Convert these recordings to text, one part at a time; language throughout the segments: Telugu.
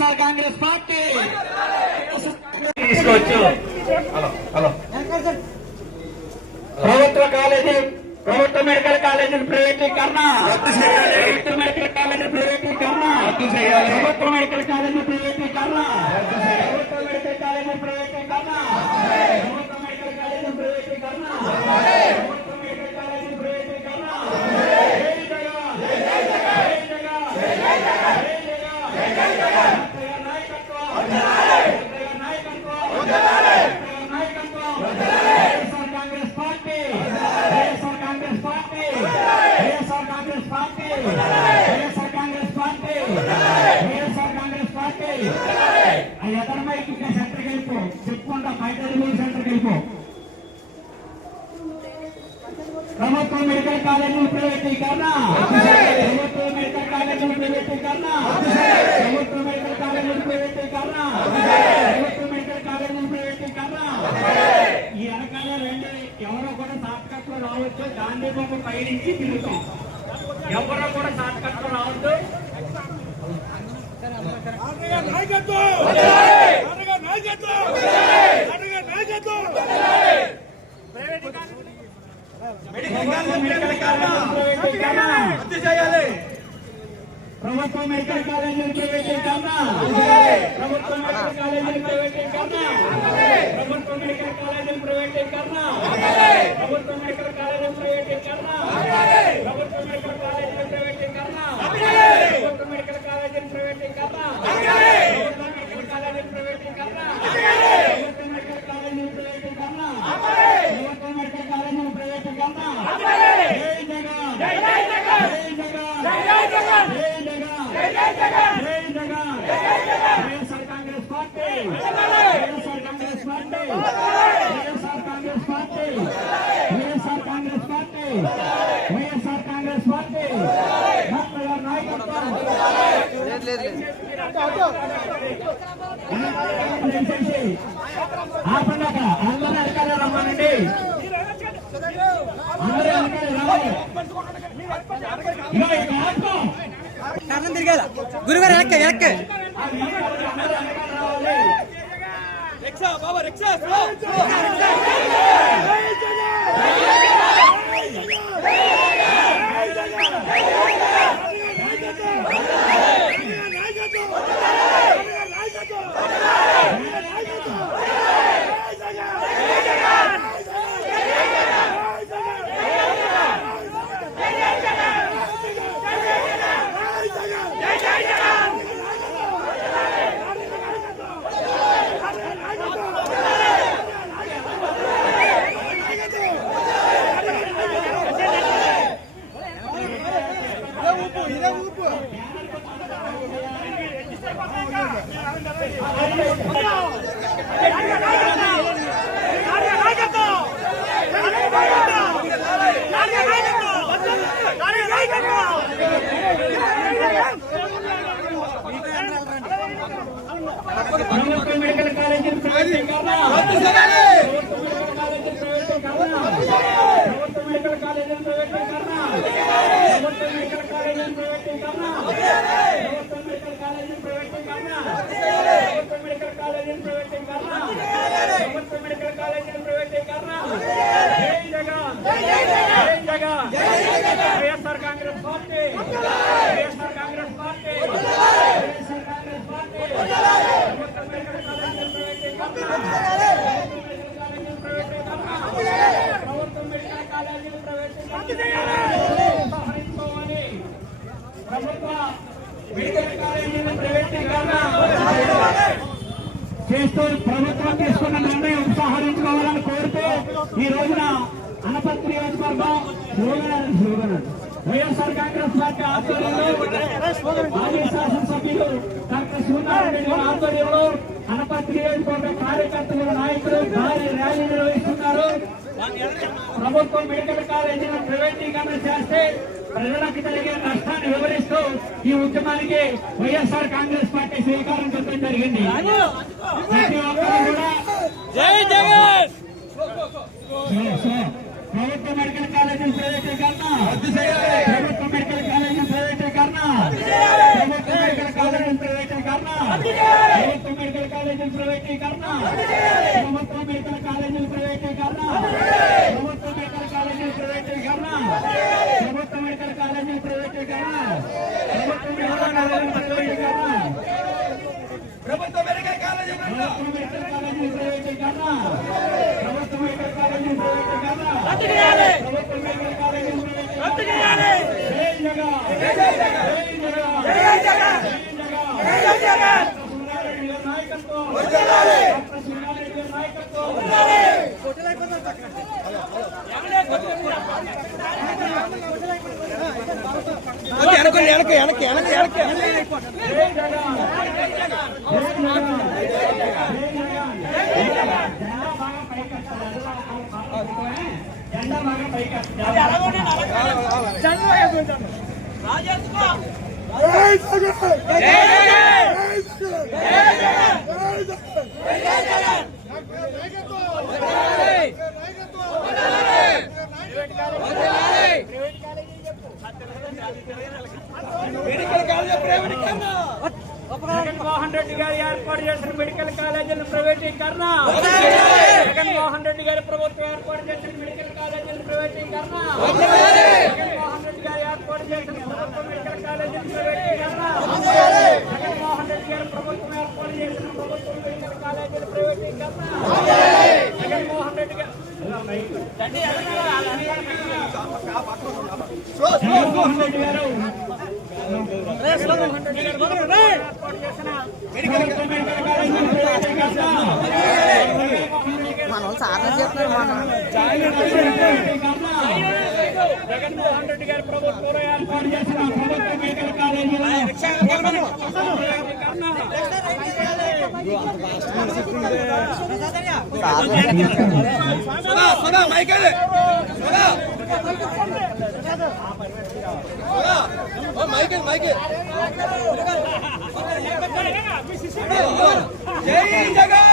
వైఎస్ఆర్ కాంగ్రెస్ పార్టీ తీసుకోవచ్చు. ప్రభుత్వ మెడికల్ కాలేజీల ప్రైవేటీకరణ, ప్రభుత్వ మెడికల్ కాలేజీల ప్రైవేటీకరణ, ప్రభుత్వ మెడికల్ కాలేజీల ప్రైవేటీకరణ, ప్రభుత్వ మెడికల్ కాలేజీల ప్రైవేటీకరణ, ప్రభుత్వ మెడికల్ కాలేజీల ప్రైవేటీకరణ, ప్రభుత్వ మెడికల్ కాలేజీల ప్రైవేటీకరణ. Congress party, YSR Congress party, YSR Congress party, YSR Congress party, YSR Congress party. ఎదర మైకి సెంటర్కి వెళ్ళిపో, చెప్పుకుంటా బయట సెంటర్కి వెళ్ళిపో. ప్రభుత్వ మెడికల్ కాలేజీల ప్రైవేటీకరణ, ప్రభుత్వ మెడికల్ కాలేజీల ప్రైవేటీకరణ, ప్రభుత్వ మెడికల్ కాలేజీల ప్రైవేటీకరణ, ప్రభుత్వ మెడికల్ కాలేజీల ప్రైవేటీకరణ. ఈ వెనకాల రెండు ఎవరో కూడా షార్ట్కట్ లో రావచ్చు. గాంధీ బొమ్మ పైనుంచి తిరుగుతాం. ఎవరో కూడా షార్ట్కట్ లో రావద్దు. ప్రభుత్వ మెడికల్ కాలేజీల ప్రైవేటీకరణ, ప్రభుత్వ మెడికల్ కాలేజీల ప్రైవేటీకరణ, ప్రభుత్వ మెడికల్ కాలేజీల ప్రైవేటీకరణ, ప్రభుత్వ మెడికల్ కాలేజీల ప్రైవేటీకరణ, ప్రభుత్వ మెడికల్ కాలేజీల ప్రైవేటీకరణ, ప్రభుత్వ మెడికల్ కాలేజీల ప్రైవేటీకరణ, ప్రభుత్వ మెడికల్ కాలేజీల ప్రైవేటీకరణ, ప్రభుత్వ మెడికల్ కాలేజీల ప్రైవేటీకరణ, ప్రభుత్వ మెడికల్ కాలేజీల ప్రైవేటీకరణ. జై జగన్, జై జగన్, జై జగన్, జై జగన్, జై జగన్, జై జగన్, జై Jagan. YSR Congress party, YSR Congress party, YSR Congress party, YSR Congress party, YSR Congress party. Doctor గారి నాయకత్వం. ఆపండి, అక్కడ అందరూ అధికారులు రమ్మానండి. అందరూ అధికారులు రావాలి. కారణం తిరగాల గురుగారు వెనక్కి వెనక్కి బాబా రిక్షా ప్రభుత్వ మెడికల్ కాలేజీల ప్రైవేటీకరణ, ప్రభుత్వ మెడికల్ కాలేజీల ప్రైవేటీకరణ, ప్రభుత్వ మెడికల్ కాలేజీల ప్రైవేటీకరణ, ప్రభుత్వ మెడికల్ కాలేజీల ప్రైవేటీకరణ, ప్రభుత్వ మెడికల్ కాలేజీల ప్రైవేటీకరణ, ప్రభుత్వ మెడికల్ కాలేజీల ప్రైవేటీకరణ. జై జగన్, జై జగన్, జై Jagan. YSR Congress party, YSR Congress party, YSR Congress party. ప్రభుత్వ మెడికల్ కాలేజీల ప్రైవేటీకరణ, ప్రభుత్వ మెడికల్ కాలేజీల ప్రైవేటీకరణ సహకరించుకోవాలి. ప్రభుత్వ మెడికల్ కాలేజీల ప్రైవేటీకరణ చేస్తూ ప్రభుత్వం తీసుకున్న నిర్ణయం ఉపసంహరించుకోవాలని కోరుతూ ఈ రోజున అనపర్తి నియోజకవర్గం వైఎస్ఆర్ కాంగ్రెస్ పార్టీ ఆధ్వర్యంలో మాజీ శాసనసభ్యులు డాక్టర్ శివనారాయణ గారి ఆధ్వర్యంలో అనపర్తి నియోజకవర్గ కార్యకర్తలు నాయకులు భారీ ర్యాలీ నిర్వహిస్తున్నారు. ప్రభుత్వం మెడికల్ కాలేజీలను ప్రైవేటీకరణ చేస్తే ప్రజలకు కలిగే నష్టాన్ని వివరిస్తూ ఈ ఉద్యమానికి వైఎస్ఆర్ కాంగ్రెస్ పార్టీ శ్రీకారం చుట్టడం జరిగింది. ప్రతి ఒక్కరు కూడా జై జగన్. ప్రభుత్వ మెడికల్ కాలేజీల ప్రైవేటీకరణ, ప్రభుత్వ మెడికల్ కాలేజీల ప్రైవేటీకరణ, ప్రభుత్వ మెడికల్ కాలేజీల ప్రైవేటీకరణ. ప్రైవేటీకరణ ప్రభుత్వ మెడికల్ కాలేజీల ప్రైవేటీకరణ ప్రభుత్వ మెడికల్ కాలేజీల ప్రైవేటీకరణ ప్రభుత్వ మెడికల్ కాలేజీల ప్రైవేటీకరణ ప్రభుత్వ మెడికల్ కాలేజీల ప్రైవేటీకరణ ప్రభుత్వ మెడికల్ కాలేజీల ప్రైవేటీకరణ ప్రభుత్వ మెడికల్ కాలేజీల ప్రైవేటీకరణ ప్రభుత్వ మెడికల్ కాలేజీల ప్రైవేటీకరణ ప్రభుత్వ మెడికల్ కాలేజీల ప్రైవేటీకరణ జై జగన్ జై జగన్ జై జగన్ జై జగన్ నాయకత్వం వర్ధిల్లాలి నాయకత్వం జెండా బాగా పైకి జగన్మోహన్ రెడ్డి గారు ఏర్పాటు చేసిన మెడికల్ కాలేజీల ప్రైవేటీకరణ జగన్మోహన్ రెడ్డి గారి ప్రభుత్వం ఏర్పాటు చేసిన మెడికల్ కాలేజీల ప్రైవేటీకరణ జగన్మోహన్ రెడ్డి గారు ఏర్పాటు చేసిన ప్రభుత్వ మెడికల్ కాలేజీల ప్రైవేటీకరణ జగన్మోహన్ రెడ్డి గారి ప్రభుత్వం ఏర్పాటు చేసిన ప్రభుత్వ మెడికల్ కాలేజీల ప్రైవేటీకరణ జగన్మోహన్ రెడ్డి గారు మనం సాధన చెప్తున్నారు జగన్మోహన్ రెడ్డి గారి ప్రభుత్వంలో ఏర్పాటు చేసిన ప్రభుత్వ మెడికల్ కాలేజీల జై జగన్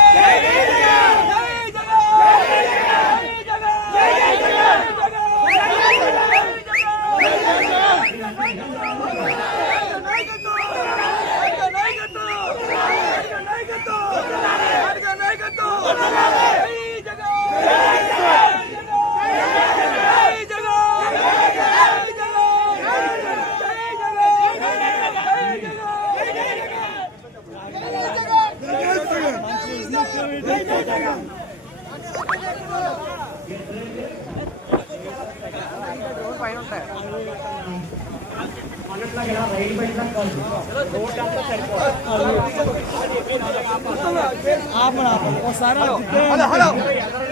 హలో హలో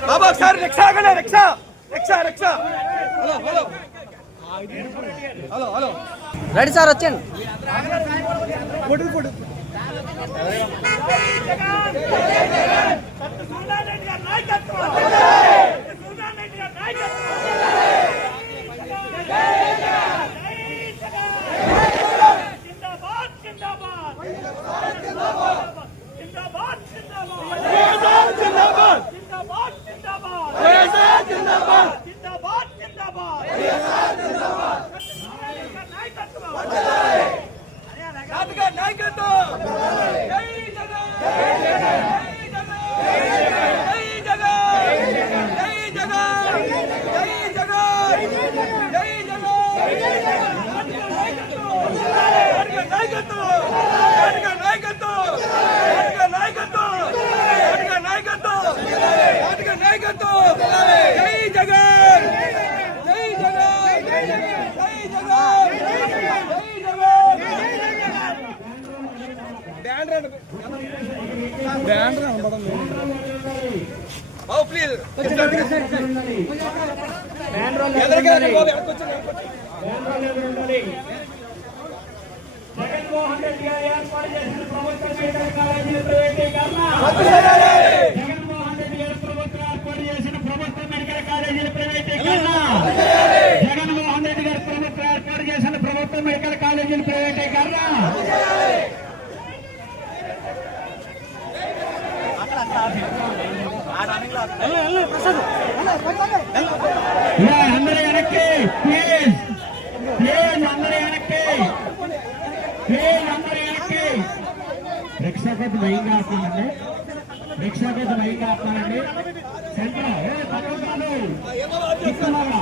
బాబా ఒకసారి రిక్షా ఆగలే rickshaw rickshaw rickshaw hello hello hello hello ready sir వచ్చాను ప్లీజ్ జగన్మోహన్ రెడ్డి గారు ఏర్పాటు చేసిన ప్రభుత్వ మెడికల్ కాలేజీల ప్రైవేటీకరణ జగన్మోహన్ రెడ్డి గారి ప్రభుత్వం ఏర్పాటు చేసిన ప్రభుత్వ మెడికల్ కాలేజీల ప్రైవేటీకరణ జగన్మోహన్ రెడ్డి గారి ప్రభుత్వం ఏర్పాటు చేసిన ప్రభుత్వ మెడికల్ కాలేజీల ప్రైవేటీకరణ అందరూ వెనక్కి ప్లీజ్ ప్లీజ్ అందరూ వెనక్కి ప్లీజ్ అందరూ వెనక్కి రిక్షా కొద్ది భయంగా ఆడుతున్నారండి. రిక్షా కొద్ది భయంగా ఆడుతున్నారండి. సెంటర్ పక్కన కాదు ఇస్తున్నారా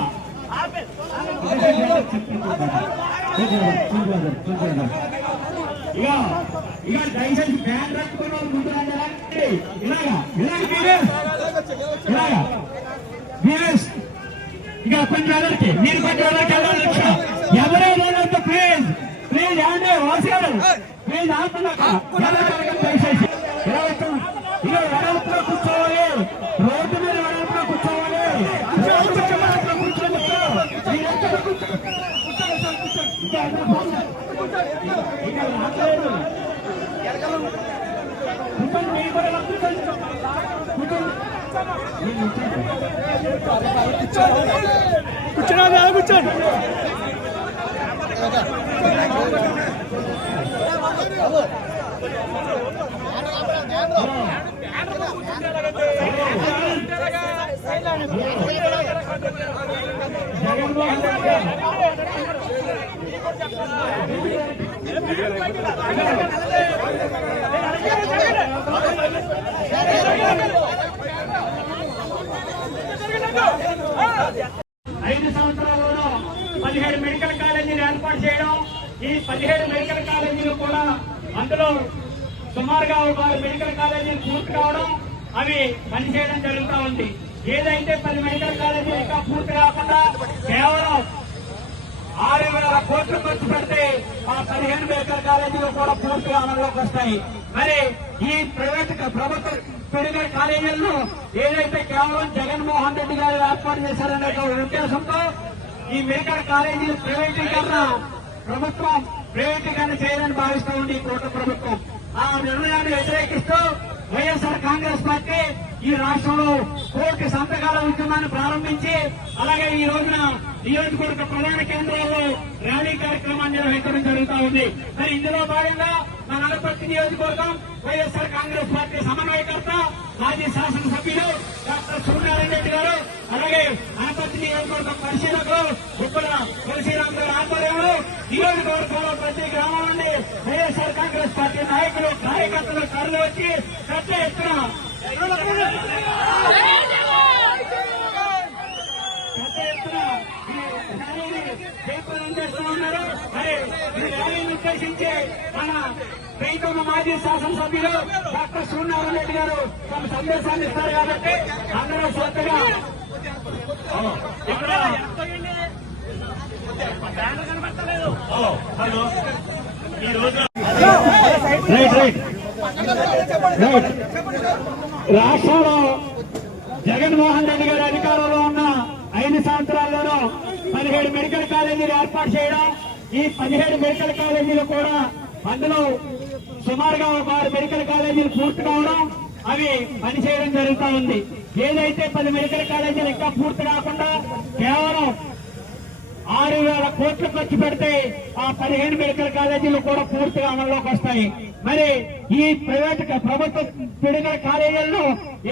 ఇక దయచేసి ఫ్యాన్ పెట్టుకుని ముందు రండి. ఇలాగా ఇక కొంచెం ఎవరికి మీరు కొంచెం ఎవరికి ఎవరైనా ప్లీజ్ ప్లీజ్ ఏమండి వాసారు ప్లీజ్ ఆడుతున్నాక దయచేసి ఇక వెడల్పులో కూర్చోవాలి. రోడ్డు మీద వెడల్పులో కూర్చోవాలి. కూర్చోండి కూర్చోండి. జగన్మోహన్ రెడ్డి గారు 5 సంవత్సరాల్లో 17 మెడికల్ కాలేజీలు ఏర్పాటు చేయడం. ఈ 17 మెడికల్ కాలేజీలు కూడా అందులో సుమారుగా ఒక 6 మెడికల్ కాలేజీలు పూర్తి కావడం, అవి పనిచేయడం జరుగుతూ ఉంది. ఏదైతే 10 మెడికల్ కాలేజీలు ఇంకా పూర్తి కాకుండా కేవలం 6,000 కోట్లు ఖర్చు పెడితే ఆ 15 మెడికల్ కాలేజీలు కూడా పూర్తిగా అమల్లోకి వస్తాయి. మరి ఈ ప్రభుత్వ మెడికల్ కాలేజీలను ఏదైతే కేవలం జగన్మోహన్ రెడ్డి గారు ఏర్పాటు చేశారనే ఉద్దేశంతో ఈ మెడికల్ కాలేజీలు ప్రైవేటీకరణ ప్రభుత్వం ప్రైవేటీకరణ చేయాలని భావిస్తూ ఉంది ఈ కూటమి ప్రభుత్వం. ఆ నిర్ణయాన్ని వ్యతిరేకిస్తూ వైఎస్ఆర్ కాంగ్రెస్ పార్టీ ఈ రాష్ట్రంలో కోటి సంతకాల ఉద్యమాన్ని ప్రారంభించి అలాగే ఈ రోజున నియోజకవర్గ ప్రధాన కేంద్రాల్లో ర్యాలీ కార్యక్రమాన్ని నిర్వహించడం జరుగుతూ ఉంది. మరి ఇందులో భాగంగా మన అనపర్తి నియోజకవర్గం వైఎస్ఆర్ కాంగ్రెస్ పార్టీ సమన్వయకర్త మాజీ శాసనసభ్యులు డాక్టర్ సూర్యనారాయణ రెడ్డి గారు అలాగే అనపర్తి నియోజకవర్గం పరిశీలకులు ఉప్పల తులసిరామ్ గారి ఆధ్వర్యంలో నియోజకవర్గంలో ప్రతి గ్రామం నుండి వైఎస్ఆర్ కాంగ్రెస్ పార్టీ నాయకులు కార్యకర్తలు తరలి వచ్చి పెద్ద ఎత్తున జయప్రదం చేస్తూ ఉన్నారు. మరి ఈ ర్యాలీని ఉద్దేశించి మన ప్రీతమ మాజీ శాసనసభ్యులు డాక్టర్ సూర్యనారాయణ రెడ్డి గారు తమ సందేశాన్ని ఇస్తారు కాబట్టి అందరూ శ్రద్ధగా ఇక్కడ హలో ఈ రోజు రాష్ట్రంలో జగన్మోహన్ రెడ్డి గారి అధికారంలో ఉన్న 5 సంవత్సరాల్లోనూ 17 మెడికల్ కాలేజీలు ఏర్పాటు చేయడం. ఈ 17 మెడికల్ కాలేజీలు కూడా అందులో సుమారుగా ఒక 6 మెడికల్ కాలేజీలు పూర్తి కావడం, అవి పనిచేయడం జరుగుతూ ఉంది. ఏదైతే 10 మెడికల్ కాలేజీలు ఇంకా పూర్తి కాకుండా కేవలం 6,000 కోట్లు ఖర్చు పెడితే ఆ 15 మెడికల్ కాలేజీలు కూడా పూర్తిగా అమల్లోకి వస్తాయి. మరి ఈ ప్రభుత్వ మెడికల్ కాలేజీలను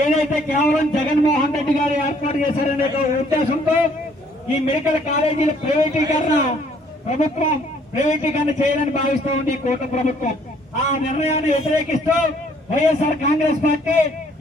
ఏదైతే కేవలం జగన్మోహన్ రెడ్డి గారు ఏర్పాటు చేశారనే ఉద్దేశంతో ఈ మెడికల్ కాలేజీల ప్రైవేటీకరణ ప్రభుత్వం ప్రైవేటీకరణ చేయాలని భావిస్తూ ఉంది ఈ కూటమి ప్రభుత్వం. ఆ నిర్ణయాన్ని వ్యతిరేకిస్తూ వైఎస్ఆర్ కాంగ్రెస్ పార్టీ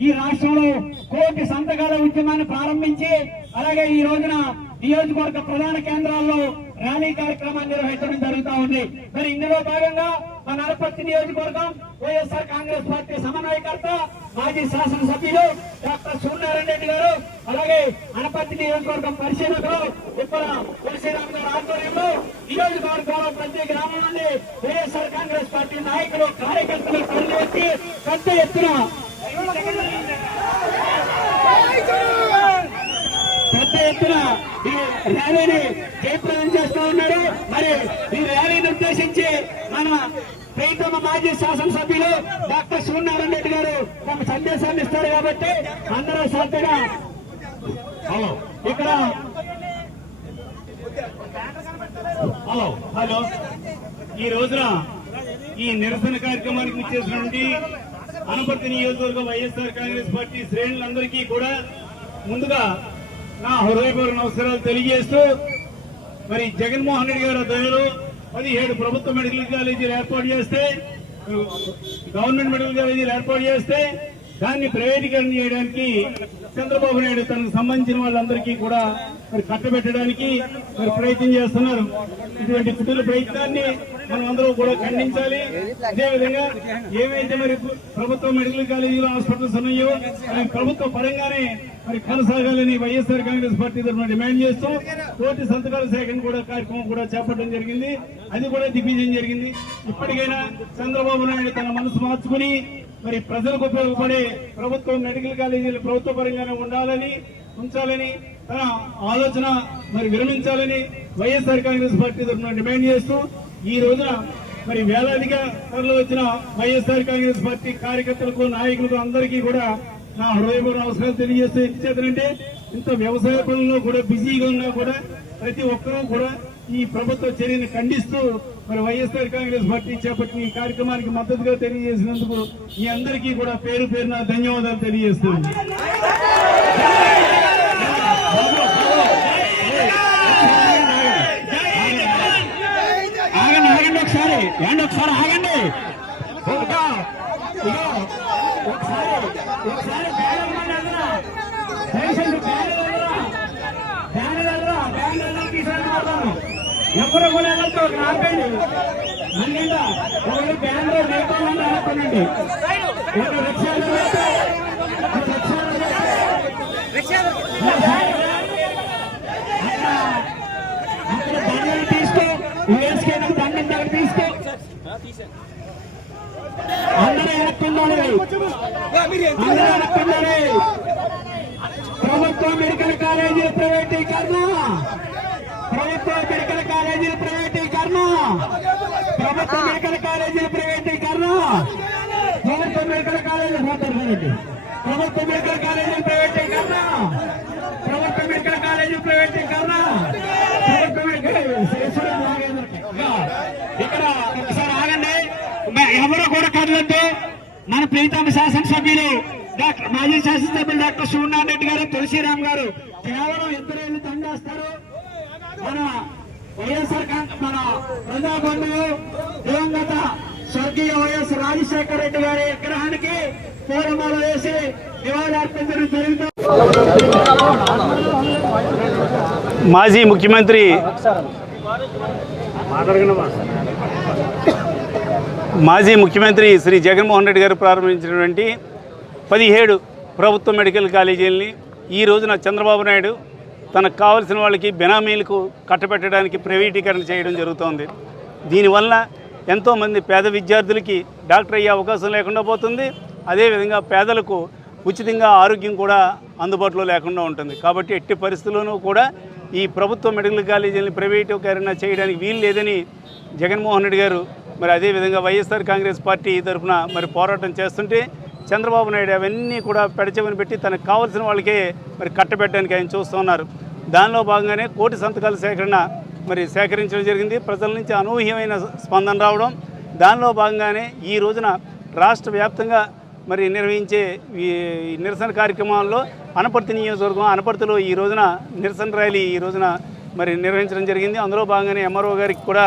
ఈ రాష్ట్రంలో కోటి సంతకాల ఉద్యమాన్ని ప్రారంభించి అలాగే ఈ రోజున నియోజకవర్గ ప్రధాన కేంద్రాల్లో ర్యాలీ కార్యక్రమాన్ని నిర్వహించడం జరుగుతూ ఉంది. మరి ఇందులో భాగంగా మన అనపర్తి నియోజకవర్గం వైఎస్ఆర్ కాంగ్రెస్ పార్టీ సమన్వయకర్త మాజీ శాసనసభ్యులు డాక్టర్ సూర్యనారాయణ రెడ్డి గారు అలాగే అనపర్తి నియోజకవర్గం పరిశీలకులు ఉప్పల తులసిరామ్ గారి ఆధ్వర్యంలో నియోజకవర్గంలో ప్రతి గ్రామం నుండి వైఎస్ఆర్ కాంగ్రెస్ పార్టీ నాయకులు కార్యకర్తలు తరలి వచ్చి పెద్ద ఎత్తున ఈ ర్యాలీని జయప్రదం చేస్తూ ఉన్నారు. మరి ఈ ర్యాలీని ఉద్దేశించి మన ప్రీతమ మాజీ శాసనసభ్యులు డాక్టర్ సూర్యనారాయణ రెడ్డి గారు తమ సందేశాన్ని ఇస్తారు కాబట్టి అందరూ శ్రద్ధగా ఇక్కడ హలో ఈ రోజున ఈ నిరసన కార్యక్రమానికి ఇచ్చేసినటువంటి అనపర్తి నియోజకవర్గం వైఎస్ఆర్ కాంగ్రెస్ పార్టీ శ్రేణులందరికీ కూడా ముందుగా నా హృదయపూర్వక నమస్కారాలు తెలియజేస్తూ మరి జగన్మోహన్ రెడ్డి గారి ఆధ్వర్యంలో 17 ప్రభుత్వ మెడికల్ కాలేజీలు ఏర్పాటు చేస్తే గవర్నమెంట్ మెడికల్ కాలేజీలు ఏర్పాటు చేస్తే దాన్ని ప్రైవేటీకరణ చేయడానికి చంద్రబాబు నాయుడు తనకు సంబంధించిన వాళ్ళందరికీ కూడా మరి కట్టబెట్టడానికి మరి ప్రయత్నం చేస్తున్నారు. ఇటువంటి కుటుంబ ప్రయత్నాన్ని మనం అందరూ కూడా ఖండించాలి. అదేవిధంగా ఏవైతే మరి ప్రభుత్వ మెడికల్ కాలేజీలు హాస్పిటల్స్ ఉన్నాయో అవి ప్రభుత్వ పరంగానే మరి కొనసాగాలని వైఎస్ఆర్ కాంగ్రెస్ పార్టీ తరఫున డిమాండ్ చేస్తూ కోటి సంతకాల సేకరణ కూడా కార్యక్రమం కూడా చేపట్టడం జరిగింది. అది కూడా దిగ్విజయం జరిగింది. ఇప్పటికైనా చంద్రబాబు నాయుడు తన మనసు మార్చుకుని మరి ప్రజలకు ఉపయోగపడే ప్రభుత్వ మెడికల్ కాలేజీలు ప్రభుత్వ పరంగానే ఉంచాలని తన ఆలోచన మరి విరమించాలని వైఎస్ఆర్ కాంగ్రెస్ పార్టీ తరఫున డిమాండ్ చేస్తూ ఈ రోజున మరి వేలాదిగా తరలి వచ్చిన వైఎస్ఆర్ కాంగ్రెస్ పార్టీ కార్యకర్తలకు నాయకులకు అందరికీ కూడా నా హృదయపూర్వక అవసరాలు తెలియజేస్తూ ఇచ్చేదంటే ఇంత వ్యవసాయ పనుల్లో కూడా బిజీగా ఉన్నా కూడా ప్రతి ఒక్కరూ కూడా ఈ ప్రభుత్వ చర్యను ఖండిస్తూ మరి వైఎస్ఆర్ కాంగ్రెస్ పార్టీ చేపట్టిన ఈ కార్యక్రమానికి మద్దతుగా తెలియజేసినందుకు మీ అందరికీ కూడా పేరు పేరున ధన్యవాదాలు తెలియజేస్తున్నాను. ఆగండి ఒకసారి ఆగండి. ఎవరు కూడా ఆపండి. మళ్ళీ ఒకటి బ్యాన్లో నేపాలని ఆపండి. అక్కడ దండలు తీసుకో, యుఎస్కేనా దండం దగ్గర తీసుకో. అందరూ వెనక్కుండాలి. ప్రభుత్వ మెడికల్ కాలేజీల ప్రైవేటీకరణ, ప్రభుత్వ మెడికల్ కాలేజీల ప్రైవేటీకరణ, ప్రభుత్వ మెడికల్ కాలేజీల ప్రైవేటీకరణ, ప్రభుత్వ మెడికల్ కాలేజీలు ప్రభుత్వ మెడికల్ కాలేజీల ప్రైవేటీకరణ, ప్రభుత్వ మెడికల్ కాలేజీల ప్రైవేటీకరణ, ఇక్కడ ఒకసారి ఆగండి. ఎవరు కూడా కదలద్దు. మన ప్రీతమ శాసనసభ్యులు మాజీ శాసనసభ్యులు డాక్టర్ సూర్యనారాయణ రెడ్డి గారు, తులసిరామ్ గారు కేవలం ఇద్దరు తండేస్తారు. మన వైఎస్ఆర్ మన ప్రజాబంధువు దివంగత స్వర్గీయ వైఎస్ రాజశేఖర రెడ్డి గారి విగ్రహానికి పూలమాల వేసి నివాళులర్పించడం జరుగుతుంది. మాజీ ముఖ్యమంత్రి శ్రీ జగన్మోహన్ రెడ్డి గారు ప్రారంభించినటువంటి 17 ప్రభుత్వ మెడికల్ కాలేజీలని ఈ రోజున చంద్రబాబు నాయుడు తనకు కావలసిన వాళ్ళకి బెనామీలకు కట్టబెట్టడానికి ప్రైవేటీకరణ చేయడం జరుగుతోంది. దీనివల్ల ఎంతోమంది పేద విద్యార్థులకి డాక్టర్ అయ్యే అవకాశం లేకుండా పోతుంది. అదేవిధంగా పేదలకు ఉచితంగా ఆరోగ్యం కూడా అందుబాటులో లేకుండా ఉంటుంది. కాబట్టి ఎట్టి పరిస్థితుల్లోనూ కూడా ఈ ప్రభుత్వ మెడికల్ కాలేజీలను ప్రైవేటీకరణ చేయడానికి వీలు లేదని జగన్మోహన్ రెడ్డి గారు మరి అదేవిధంగా వైఎస్ఆర్ కాంగ్రెస్ పార్టీ తరఫున మరి పోరాటం చేస్తుంటే చంద్రబాబు నాయుడు అవన్నీ కూడా పెడచెవిని పెట్టి తనకు కావాల్సిన వాళ్ళకే మరి కట్టబెట్టడానికి ఆయన చూస్తున్నారు. దానిలో భాగంగానే కోటి సంతకాల సేకరించడం జరిగింది. ప్రజల నుంచి అనూహ్యమైన స్పందన రావడం, దానిలో భాగంగానే ఈ రోజున రాష్ట్ర వ్యాప్తంగా మరి నిర్వహించే ఈ నిరసన కార్యక్రమాల్లో అనపర్తి నియోజకవర్గం అనపర్తిలో ఈ రోజున నిరసన ర్యాలీ ఈ రోజున మరి నిర్వహించడం జరిగింది. అందులో భాగంగానే ఎంఆర్ఓ గారికి కూడా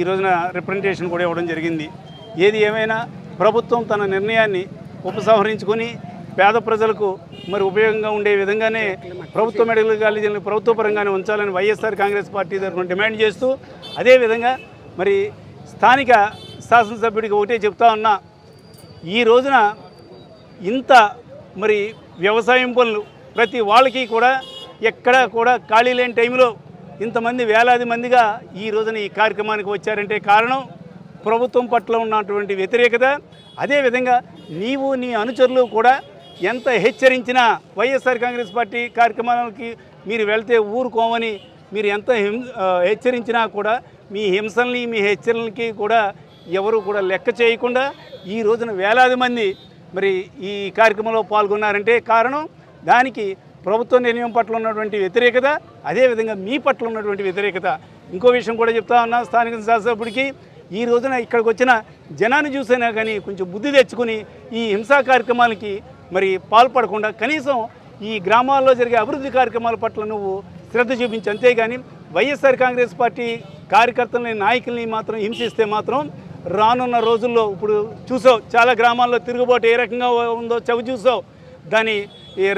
ఈ రోజున రిప్రజెంటేషన్ కూడా ఇవ్వడం జరిగింది. ఏది ఏమైనా ప్రభుత్వం తన నిర్ణయాన్ని ఉపసంహరించుకొని పేద ప్రజలకు మరి ఉపయోగంగా ఉండే విధంగానే ప్రభుత్వ మెడికల్ కాలేజీలను ప్రభుత్వ పరంగానే ఉంచాలని వైఎస్ఆర్ కాంగ్రెస్ పార్టీ తరఫున డిమాండ్ చేస్తూ, అదేవిధంగా మరి స్థానిక శాసనసభ్యుడికి ఒకటే చెప్తా ఉన్నా, ఈ రోజున ఇంత మరి వ్యవసాయం పనులు ప్రతి వాళ్ళకి కూడా ఎక్కడా కూడా ఖాళీ లేని టైంలో ఇంతమంది వేలాది మందిగా ఈ రోజున ఈ కార్యక్రమానికి వచ్చారంటే కారణం ప్రభుత్వం పట్ల ఉన్నటువంటి వ్యతిరేకత. అదేవిధంగా నీవు నీ అనుచరులు కూడా ఎంత హెచ్చరించినా వైఎస్ఆర్ కాంగ్రెస్ పార్టీ కార్యక్రమాలకి మీరు వెళ్తే ఊరుకోమని మీరు ఎంత హెచ్చరించినా కూడా మీ హింసల్ని మీ హెచ్చరికలకి కూడా ఎవరు కూడా లెక్క చేయకుండా ఈ రోజున వేలాది మంది మరి ఈ కార్యక్రమంలో పాల్గొన్నారంటే కారణం దానికి ప్రభుత్వ నిర్ణయం పట్ల ఉన్నటువంటి వ్యతిరేకత, అదేవిధంగా మీ పట్ల ఉన్నటువంటి వ్యతిరేకత. ఇంకో విషయం కూడా చెప్తా ఉన్నా, స్థానిక శాసనసభ్యుడికి ఈ రోజున ఇక్కడికి వచ్చిన జనాన్ని చూసినా కానీ కొంచెం బుద్ధి తెచ్చుకుని ఈ హింసా కార్యక్రమాలకి మరి పాల్పడకుండా కనీసం ఈ గ్రామాల్లో జరిగే అభివృద్ధి కార్యక్రమాల పట్ల నువ్వు శ్రద్ధ చూపించి, అంతేగాని వైఎస్ఆర్ కాంగ్రెస్ పార్టీ కార్యకర్తలని నాయకుల్ని మాత్రం హింసిస్తే మాత్రం రానున్న రోజుల్లో ఇప్పుడు చూసావు చాలా గ్రామాల్లో తిరుగుబాటు ఏ రకంగా ఉందో చవి చూసావు, దాని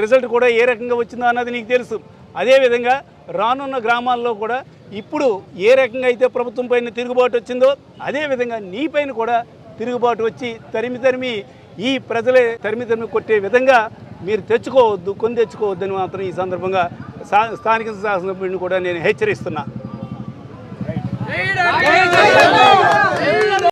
రిజల్ట్ కూడా ఏ రకంగా వచ్చిందో అన్నది నీకు తెలుసు. అదేవిధంగా రానున్న గ్రామాల్లో కూడా ఇప్పుడు ఏ రకంగా అయితే ప్రభుత్వం పైన తిరుగుబాటు వచ్చిందో అదేవిధంగా నీ పైన కూడా తిరుగుబాటు వచ్చి తరిమి ఈ ప్రజలే తరిమి కొట్టే విధంగా మీరు తెచ్చుకోవద్దు, కొని తెచ్చుకోవద్దని మాత్రం ఈ సందర్భంగా స్థానిక శాసనసభ్యుడిని కూడా నేను హెచ్చరిస్తున్నా.